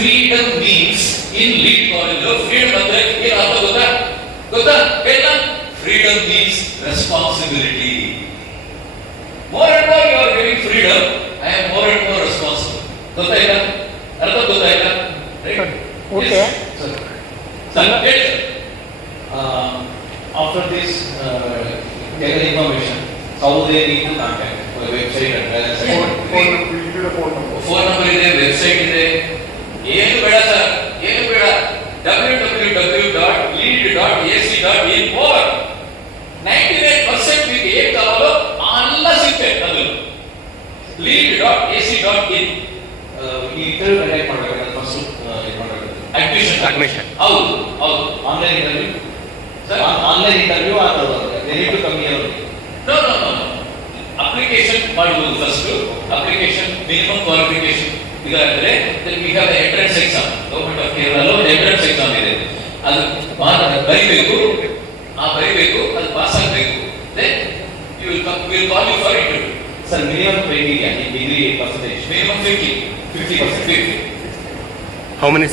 freedom means in lead college freedom ಅಂದ್ರೆ ಏನು ಅರ್ಥ ಗೊತ್ತಾ ಗೊತ್ತಾ ಹೇಳ freedom means responsibility more and more you are giving freedom I am more and more responsible ಗೊತ್ತಾಯ್ತಾ ಅರ್ಥ ಗೊತ್ತಾಯ್ತಾ ಓಕೆ ಸರ್ ಹೇಳಿ after this get information how they need to contact website address phone number ಇದೆ website ಇದೆ ಏನು ಬೇಡ sir ಏನು ಬೇಡ www.lead.ac.in ಓವರ್ 99% మీకు ఏం కావాలో అలా ಸಿಗುತ್ತೆ ಅದು lead.ac.in ಈ ಇಂಟರ್ವ್ಯೂ ಕಂಡಕ್ಟ್ ಮಾಡಬೇಕು ಫಸ್ಟ್ ಇದು ಮಾಡಬೇಕು ಅಡ್ಮಿಷನ್ ಹೌದು ಹೌದು online interview sir online interview ಅಥವಾ they need to come here no application ಮಾಡಬಹುದು ಫಸ್ಟ್ ಅಪ್ಲಿಕೇಶನ್ ಮಿನಿಮಮ್ ಕ್ವಾಲಿಫಿಕೇಶನ್ ಈಗ ಅಂದ್ರೆ we have entrance exam government of Kerala entrance exam ಇದೆ ಅದು ಬರೀಬೇಕು ಅದು ಪಾಸ್ ಆಗಬೇಕು then you will call you for interview sir minimum criteria degree percentage minimum 50% How many